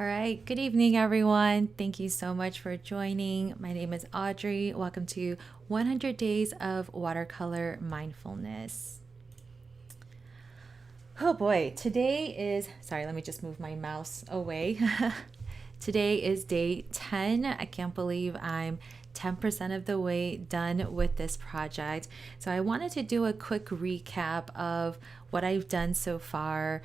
All right, good evening, everyone. Thank you so much for joining. My name is Audrey. Welcome to 100 Days of Watercolor Mindfulness. Oh boy, today is, sorry, let me just move my mouse away. Today is day 10. I can't believe I'm 10% of the way done with this project. So I wanted to do a quick recap of what I've done so far.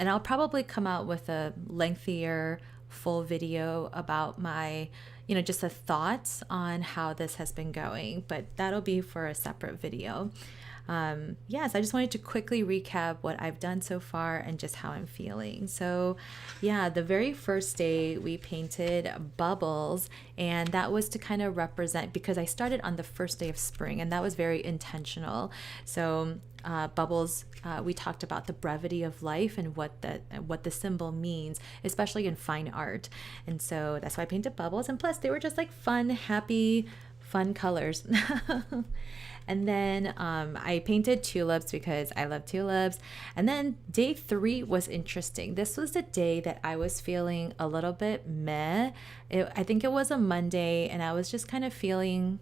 And I'll probably come out with a lengthier full video about my, just the thoughts on how this has been going, but that'll be for a separate video. Yes, I just wanted to quickly recap what I've done so far and just how I'm feeling. So, yeah, the very first day we painted bubbles, and that was to kind of represent because I started on the first day of spring, and that was very intentional. So, bubbles, we talked about the brevity of life and what the symbol means, especially in fine art. And so that's why I painted bubbles, and plus they were just like fun, happy, fun colors. And then I painted tulips because I love tulips. And then day 3 was interesting. This was the day that I was feeling a little bit meh. I think it was a Monday, and I was just kind of feeling,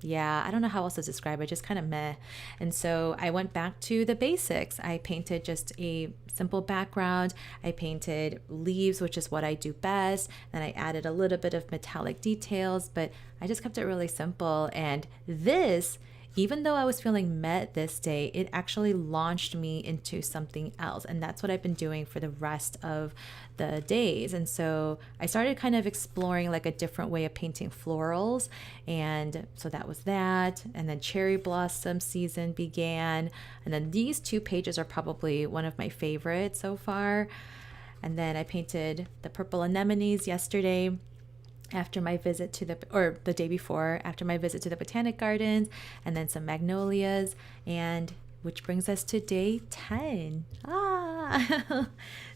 yeah, I don't know how else to describe it, just kind of meh. And so I went back to the basics. I painted just a simple background. I painted leaves, which is what I do best. Then I added a little bit of metallic details, but I just kept it really simple. And this, even though I was feeling met this day, it actually launched me into something else. And that's what I've been doing for the rest of the days. And so I started kind of exploring like a different way of painting florals. And so that was that. And then cherry blossom season began. And then these 2 pages are probably one of my favorites so far. And then I painted the purple anemones yesterday after my visit to the day before, after my visit to the botanic gardens, and then some magnolias, and which brings us to day 10.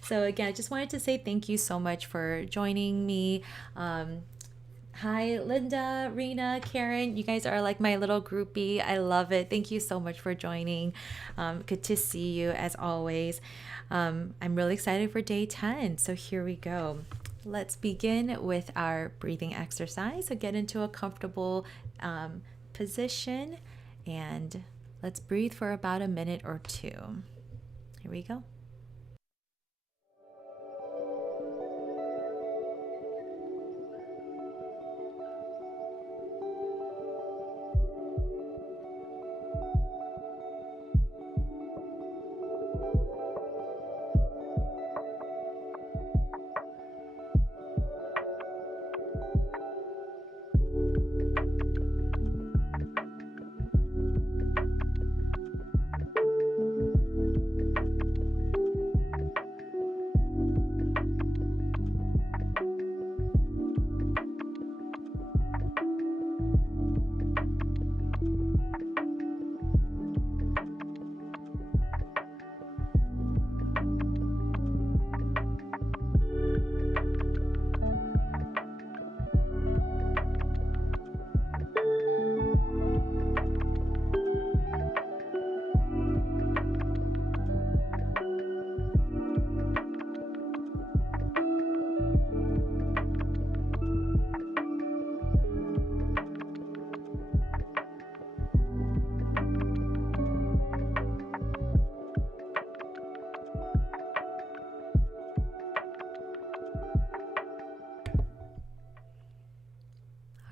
So again, I just wanted to say thank you so much for joining me. Hi, Linda, Rena, Karen. You guys are like my little groupie. I love it. Thank you so much for joining. Good to see you as always. I'm really excited for day 10. So here we go. Let's begin with our breathing exercise. So get into a comfortable position and let's breathe for about a minute or 2. Here we go.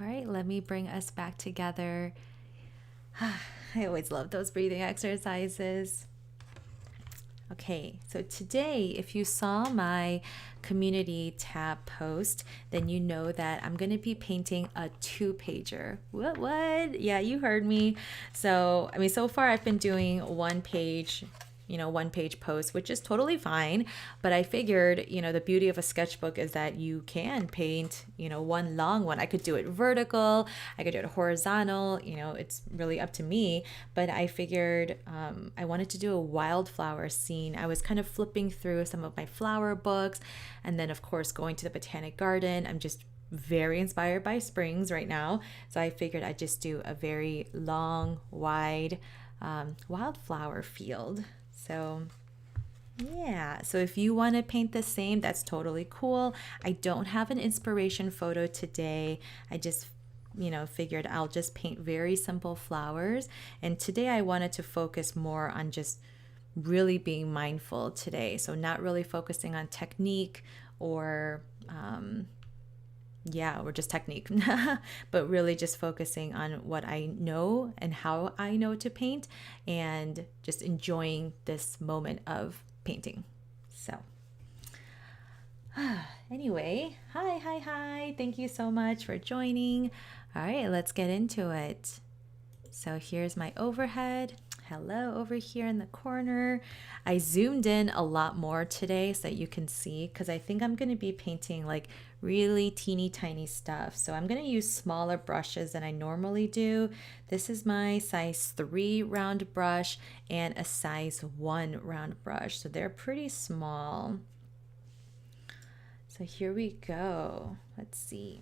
All right, let me bring us back together. I always love those breathing exercises. Okay, so today, if you saw my community tab post, then you know that I'm going to be painting a 2-pager. What? Yeah, you heard me. So, so far I've been doing 1-page, 1-page posts, which is totally fine. But I figured, the beauty of a sketchbook is that you can paint, one long one. I could do it vertical, I could do it horizontal, it's really up to me. But I figured I wanted to do a wildflower scene. I was kind of flipping through some of my flower books, and then of course going to the botanic garden. I'm just very inspired by springs right now. So I figured I'd just do a very long, wide wildflower field. So Yeah, so if you want to paint the same, that's totally cool. I don't have an inspiration photo today. I just, figured I'll just paint very simple flowers. And today I wanted to focus more on just really being mindful today. So not really focusing on technique or yeah, or just technique, but really just focusing on what I know and how I know to paint and just enjoying this moment of painting. So, anyway, hi. Thank you so much for joining. All right, let's get into it. So, here's my overhead. Hello over here in the corner. I zoomed in a lot more today so that you can see because I think I'm going to be painting like really teeny tiny stuff. So I'm going to use smaller brushes than I normally do. This is my size 3 round brush and a size 1 round brush. So they're pretty small. So here we go. Let's see.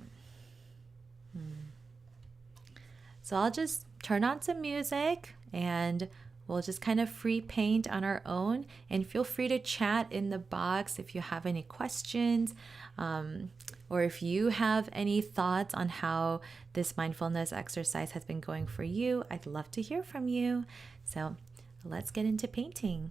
So I'll just turn on some music and we'll just kind of free paint on our own, and feel free to chat in the box if you have any questions, or if you have any thoughts on how this mindfulness exercise has been going for you. I'd love to hear from you. So let's get into painting.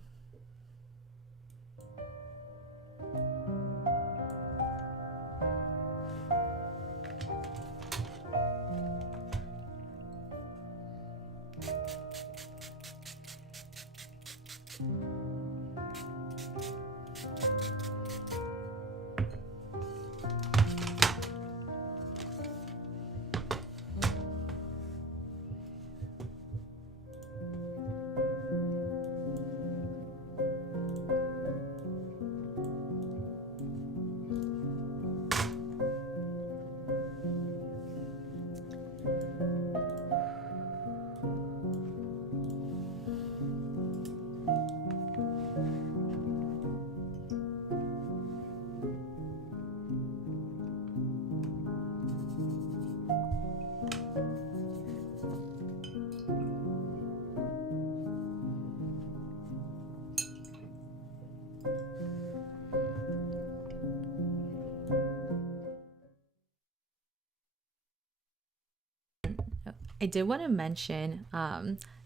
I did want to mention,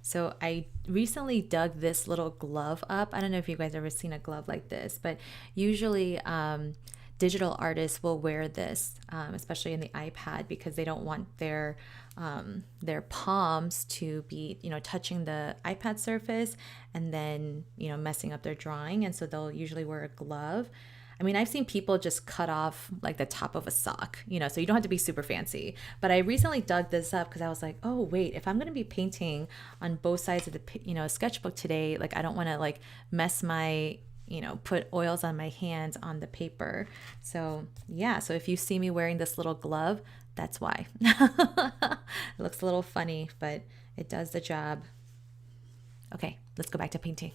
so I recently dug this little glove up. I don't know if you guys ever seen a glove like this, but usually digital artists will wear this, especially in the iPad, because they don't want their palms to be, touching the iPad surface and then, messing up their drawing. And so they'll usually wear a glove. I mean, I've seen people just cut off like the top of a sock, so you don't have to be super fancy. But I recently dug this up because I was like, oh, wait, if I'm going to be painting on both sides of the, sketchbook today, like I don't want to like mess my, put oils on my hands on the paper. So yeah, so if you see me wearing this little glove, that's why. It looks a little funny, but it does the job. Okay, let's go back to painting.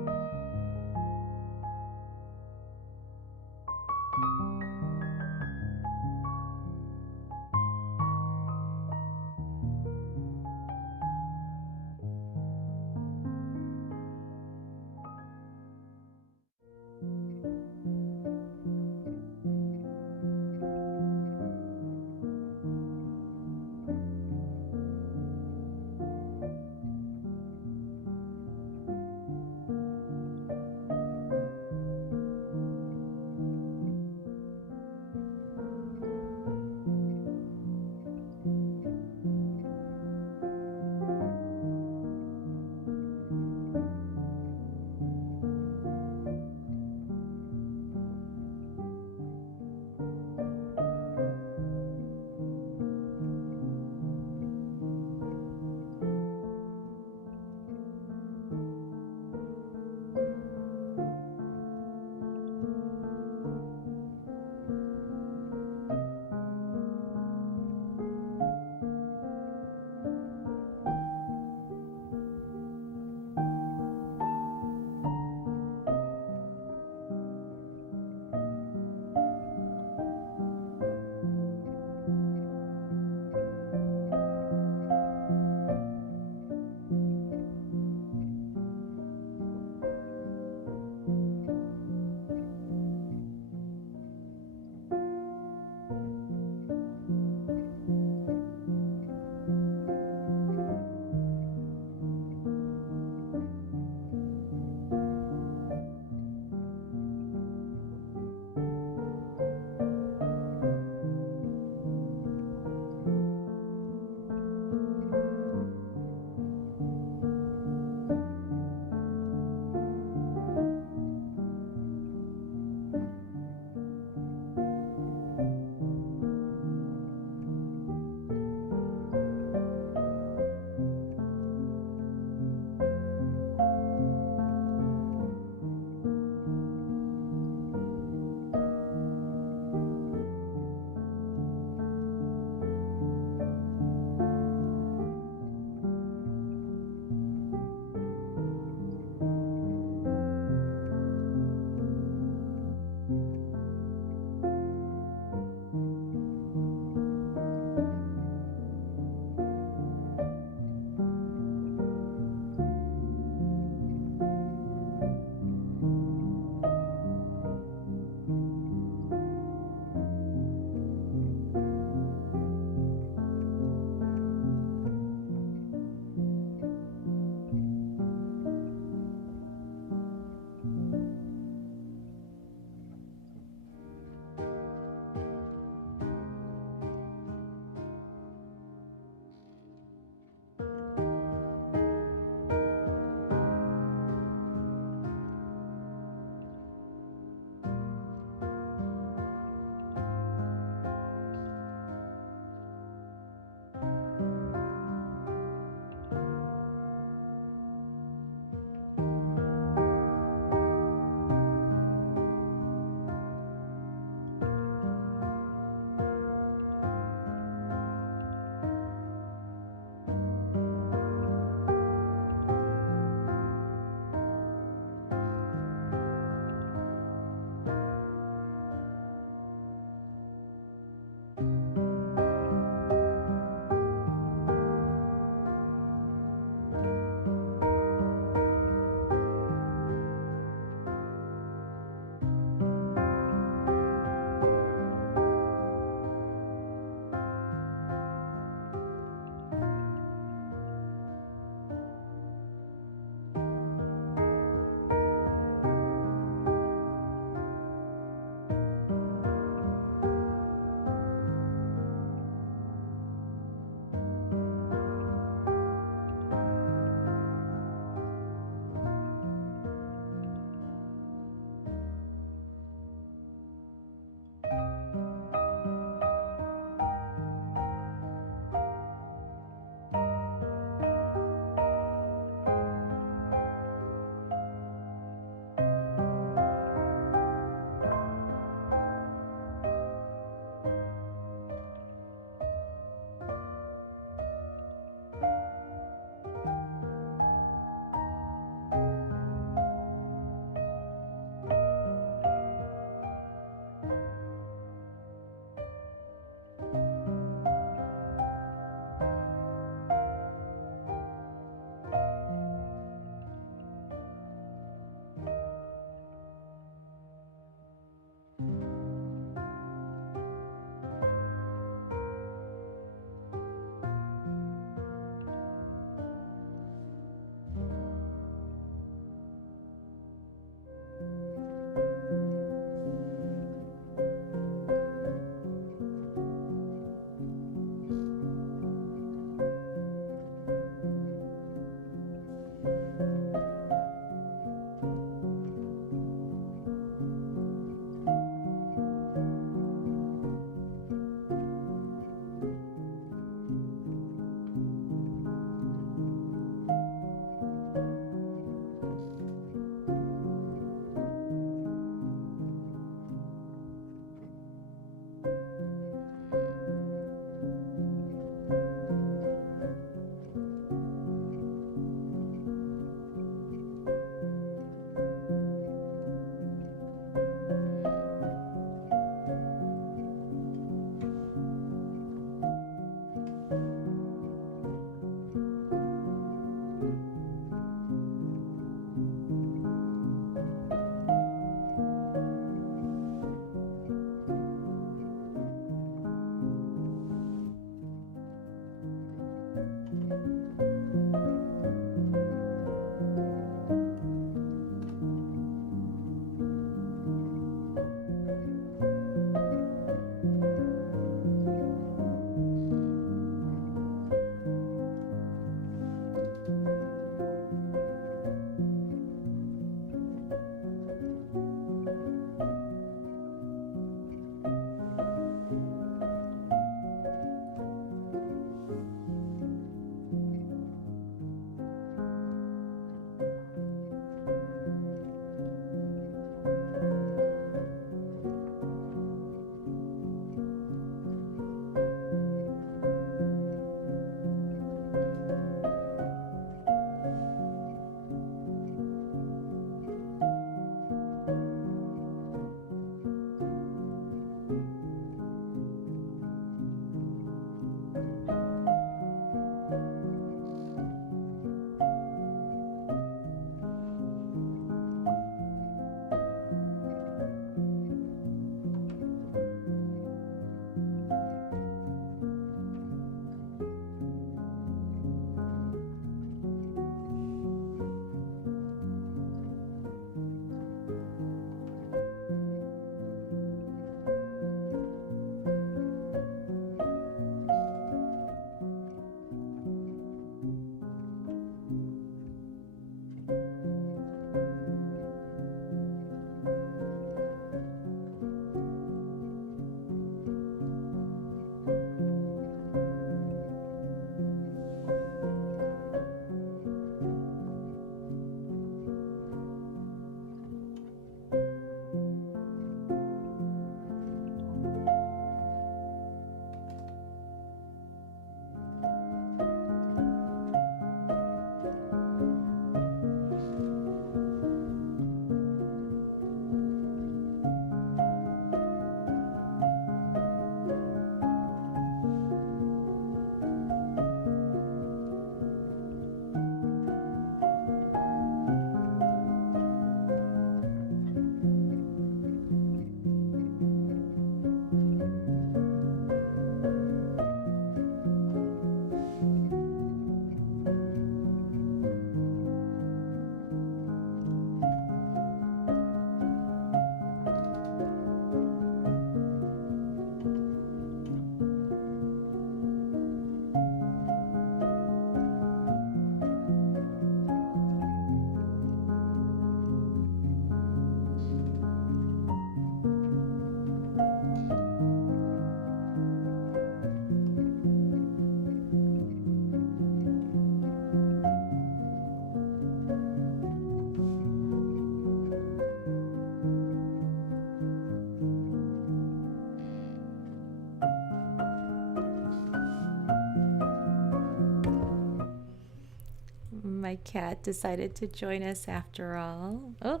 My cat decided to join us after all. Oh,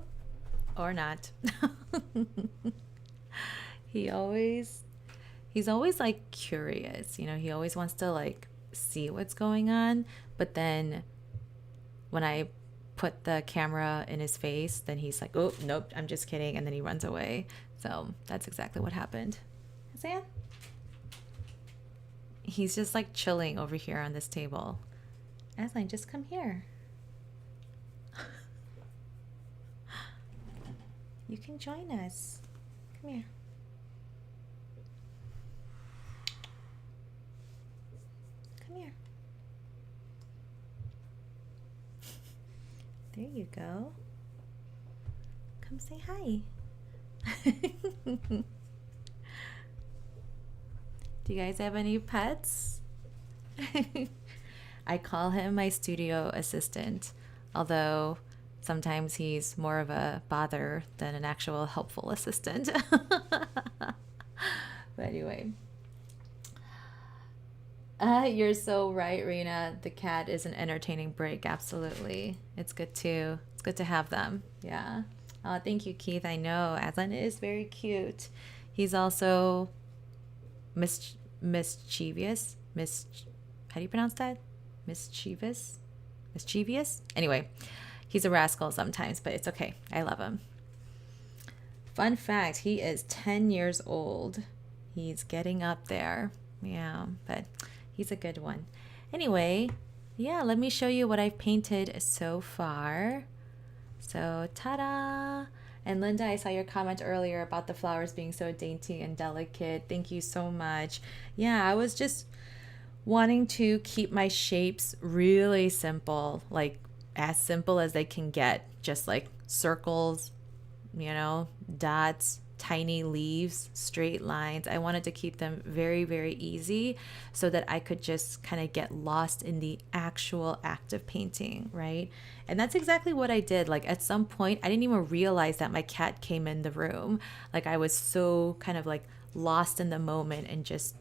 or not. he always he's always like curious, you know, he always wants to like see what's going on, but then when I put the camera in his face, then he's like, oh nope, I'm just kidding, and then he runs away. So that's exactly what happened. Sam, he's just like chilling over here on this table. Aslan, just come here. You can join us. Come here. Come here. There you go. Come say hi. Do you guys have any pets? I call him my studio assistant, although sometimes he's more of a bother than an actual helpful assistant. But anyway. You're so right, Rena. The cat is an entertaining break. Absolutely. It's good to have them. Yeah. Oh, thank you, Keith. I know Aslan is very cute. He's also mischievous. How do you pronounce that? Mischievous? Anyway, he's a rascal sometimes, but it's okay. I love him. Fun fact, he is 10 years old. He's getting up there. Yeah, but he's a good one. Anyway, yeah, let me show you what I've painted so far. So, ta-da! And Linda, I saw your comment earlier about the flowers being so dainty and delicate. Thank you so much. Yeah, I was just wanting to keep my shapes really simple, like as simple as they can get, just like circles, you know, dots, tiny leaves, straight lines. I wanted to keep them very, very easy so that I could just kind of get lost in the actual act of painting, right? And that's exactly what I did. Like at some point, I didn't even realize that my cat came in the room. Like I was so kind of like lost in the moment and just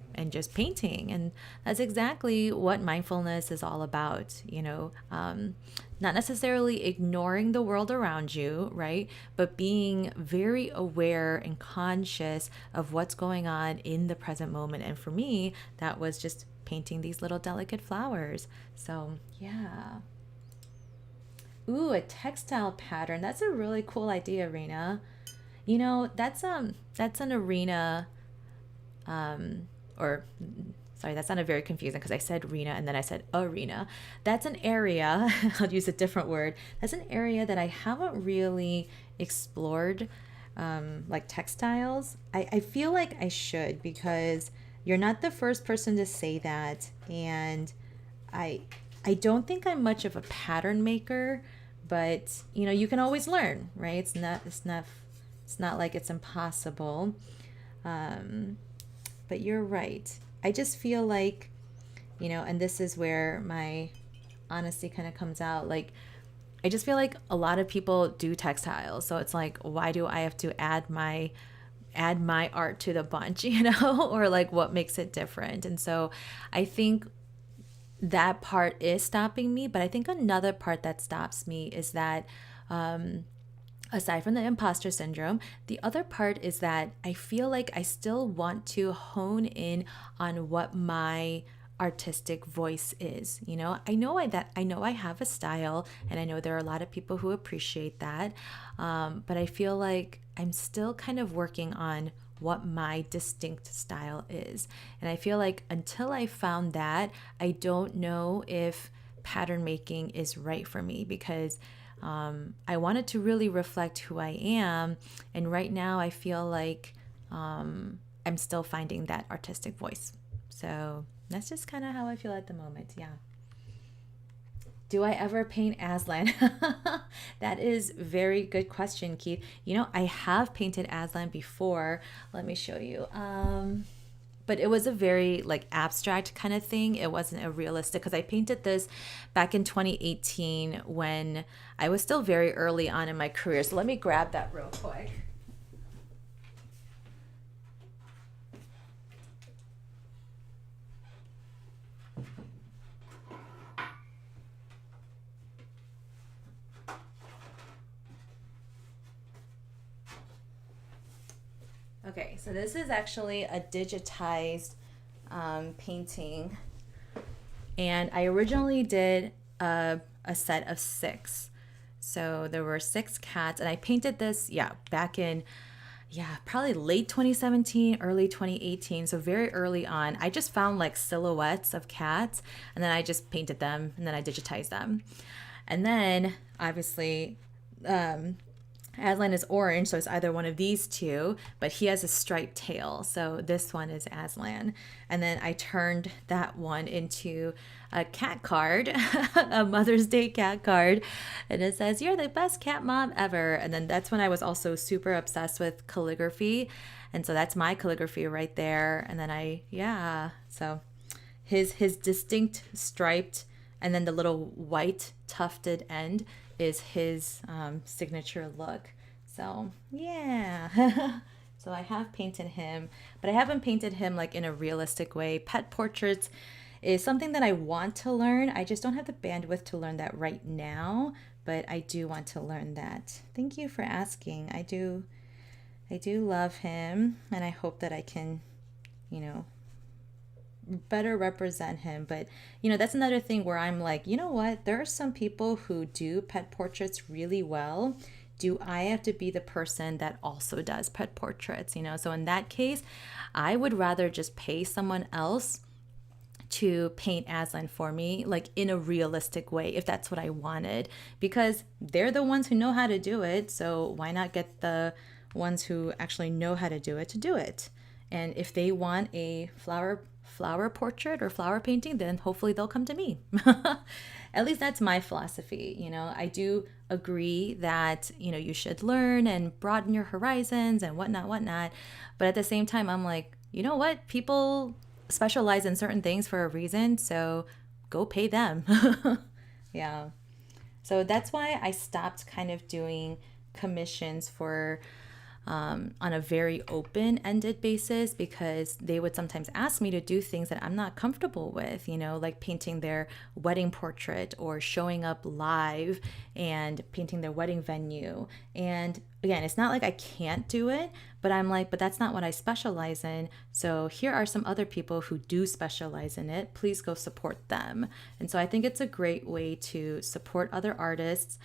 painting. And that's exactly what mindfulness is all about, you know. Not necessarily ignoring the world around you, right? But being very aware and conscious of what's going on in the present moment. And for me, that was just painting these little delicate flowers. So yeah. Ooh, a textile pattern. That's a really cool idea, Rena. You know, that's an arena, or sorry, that sounded very confusing because I said arena and then I said arena. That's an area, I'll use a different word. That's an area that I haven't really explored, like textiles. I feel like I should, because you're not the first person to say that. And I don't think I'm much of a pattern maker, but you know, you can always learn, right? It's not like it's impossible. But you're right. I just feel like, you know, and this is where my honesty kind of comes out. Like, I just feel like a lot of people do textiles. So it's like, why do I have to add my art to the bunch, you know, or like what makes it different? And so I think that part is stopping me. But I think another part that stops me is that, aside from the imposter syndrome, the other part is that I feel like I still want to hone in on what my artistic voice is. You know, I know I have a style, and I know there are a lot of people who appreciate that. But I feel like I'm still kind of working on what my distinct style is. And I feel like until I found that, I don't know if pattern making is right for me, because I wanted to really reflect who I am. And right now I feel like I'm still finding that artistic voice. So that's just kind of how I feel at the moment. Yeah. Do I ever paint Aslan? That is very good question, Keith. You know, I have painted Aslan before. Let me show you. But it was a very like abstract kind of thing. It wasn't a realistic, because I painted this back in 2018 when I was still very early on in my career. So let me grab that real quick. Okay, so this is actually a digitized painting, and I originally did a set of six. So there were six cats, and I painted this, yeah, back in, yeah, probably late 2017, early 2018. So very early on. I just found like silhouettes of cats, and then I just painted them, and then I digitized them. And then obviously, Aslan is orange, so it's either one of these two, but he has a striped tail. So this one is Aslan. And then I turned that one into a cat card, a Mother's Day cat card. And it says, "You're the best cat mom ever." And then that's when I was also super obsessed with calligraphy. And so that's my calligraphy right there. And then yeah. So his distinct striped and then the little white tufted end is his signature look. So yeah. So I have painted him, but I haven't painted him like in a realistic way. Pet portraits is something that I want to learn. I just don't have the bandwidth to learn that right now, but I do want to learn that. Thank you for asking. I do love him, and I hope that I can, you know, better represent him. But that's another thing where I'm like, you know what, there are some people who do pet portraits really well. Do I have to be the person that also does pet portraits? So in that case, I would rather just pay someone else to paint Aslan for me, like in a realistic way, if that's what I wanted, because they're the ones who know how to do it. So why not get the ones who actually know how to do it to do it? And if they want a flower portrait or flower painting, then hopefully they'll come to me. At least that's my philosophy. I do agree that you should learn and broaden your horizons and whatnot. But at the same time, I'm like, you know what? People specialize in certain things for a reason, so go pay them. Yeah. So that's why I stopped kind of doing commissions for on a very open-ended basis, because they would sometimes ask me to do things that I'm not comfortable with, like painting their wedding portrait or showing up live and painting their wedding venue. And again, it's not like I can't do it, but I'm like, but that's not what I specialize in. So here are some other people who do specialize in it. Please go support them. And so I think it's a great way to support other artists.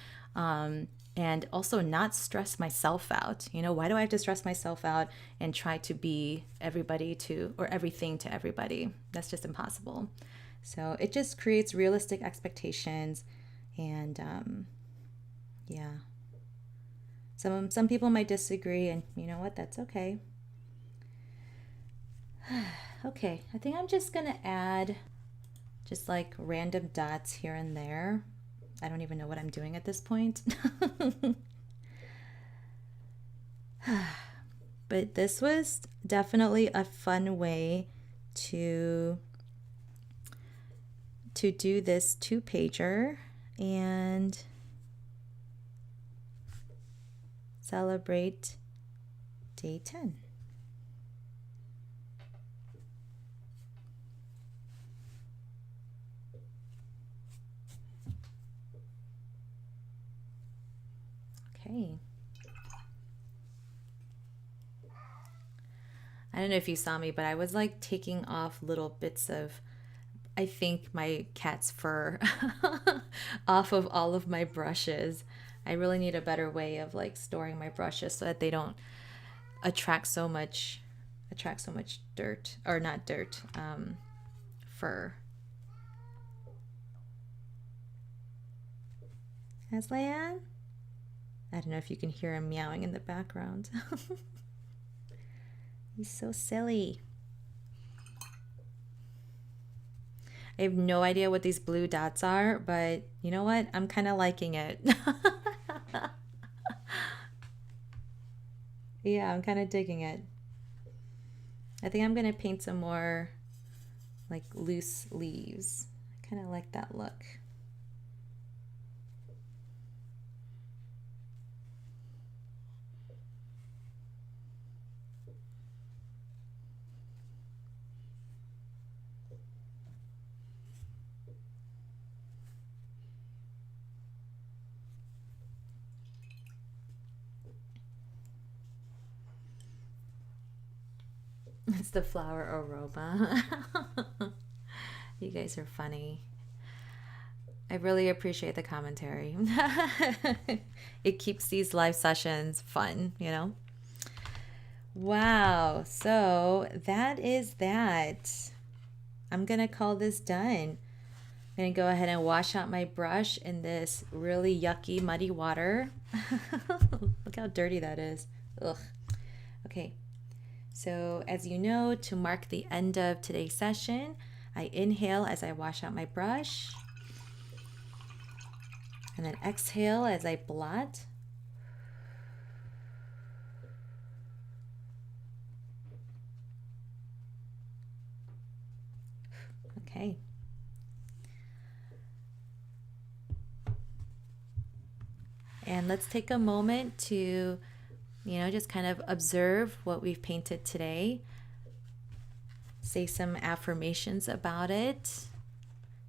And also not stress myself out. Why do I have to stress myself out and try to be everybody to, or everything to everybody? That's just impossible. So it just creates realistic expectations. And yeah, some people might disagree, and you know what? That's okay. Okay, I think I'm just gonna add just like random dots here and there. I don't even know what I'm doing at this point. But this was definitely a fun way to do this 2-pager and celebrate day 10. Okay. I don't know if you saw me, but I was like taking off little bits of, I think, my cat's fur off of all of my brushes. I really need a better way of like storing my brushes so that they don't attract so much dirt, or not dirt, fur. Aslan? I don't know if you can hear him meowing in the background. He's so silly. I have no idea what these blue dots are, but you know what? I'm kind of liking it. Yeah, I'm kind of digging it. I think I'm going to paint some more like loose leaves. I kind of like that look. It's the flower aroma. You guys are funny. I really appreciate the commentary. It keeps these live sessions fun, you know? Wow. So that is that. I'm going to call this done. I'm going to go ahead and wash out my brush in this really yucky, muddy water. Look how dirty that is. Ugh. Okay. So as you know, to mark the end of today's session, I inhale as I wash out my brush. And then exhale as I blot. Okay. And let's take a moment to, just kind of observe what we've painted today. Say some affirmations about it.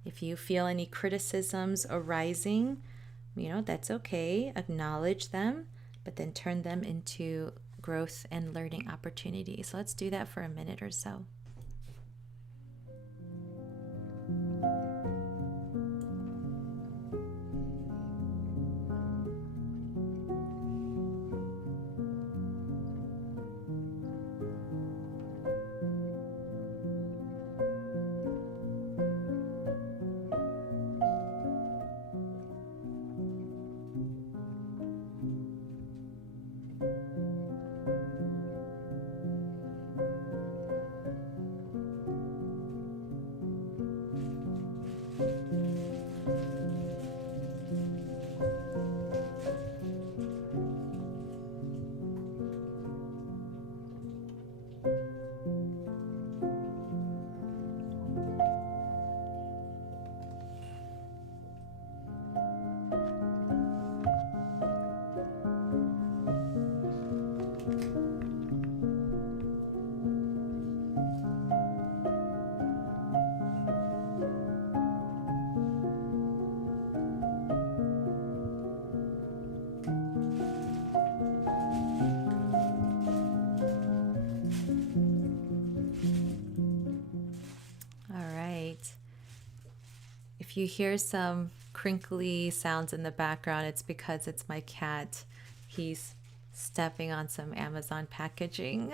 If you feel any criticisms arising, that's okay. Acknowledge them, but then turn them into growth and learning opportunities. So let's do that for a minute or so. If you hear some crinkly sounds in the background, it's because it's my cat. He's stepping on some Amazon packaging.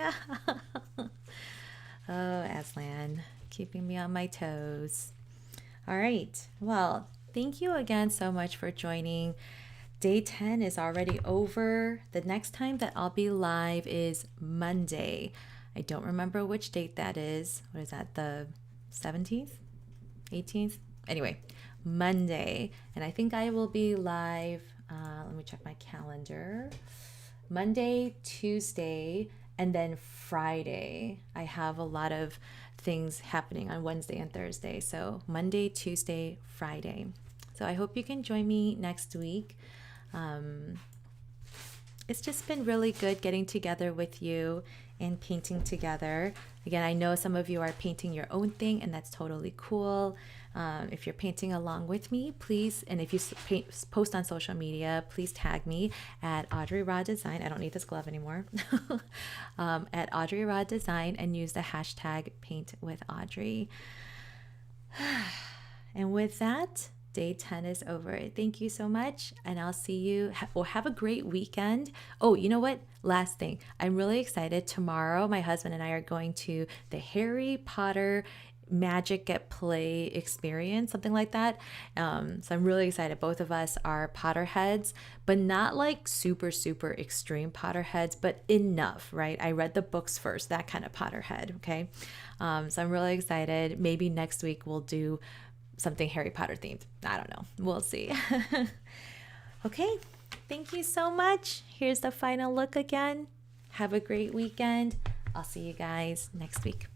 Oh, Aslan, keeping me on my toes. All right. Well, thank you again so much for joining. Day 10 is already over. The next time that I'll be live is Monday. I don't remember which date that is. What is that? The 17th? 18th? Anyway, Monday. And I think I will be live. Let me check my calendar. Monday, Tuesday, and then Friday. I have a lot of things happening on Wednesday and Thursday. So Monday, Tuesday, Friday. So I hope you can join me next week. It's just been really good getting together with you and painting together. Again, I know some of you are painting your own thing, and that's totally cool. If you're painting along with me, please, and if you post on social media, please tag me at Audrey Raw Design. I don't need this glove anymore. At Audrey Raw Design, and use the hashtag Paint with Audrey. And with that, day 10 is over. Thank you so much, and I'll see you. Have a great weekend. Oh, you know what? Last thing, I'm really excited. Tomorrow, my husband and I are going to the Harry Potter Magic at Play experience, something like that. So I'm really excited. Both of us are Potterheads, but not like super, super extreme Potterheads, but enough, right? I read the books first, that kind of Potterhead, okay? So I'm really excited. Maybe next week we'll do something Harry Potter themed. I don't know. We'll see. Okay. Thank you so much. Here's the final look again. Have a great weekend. I'll see you guys next week.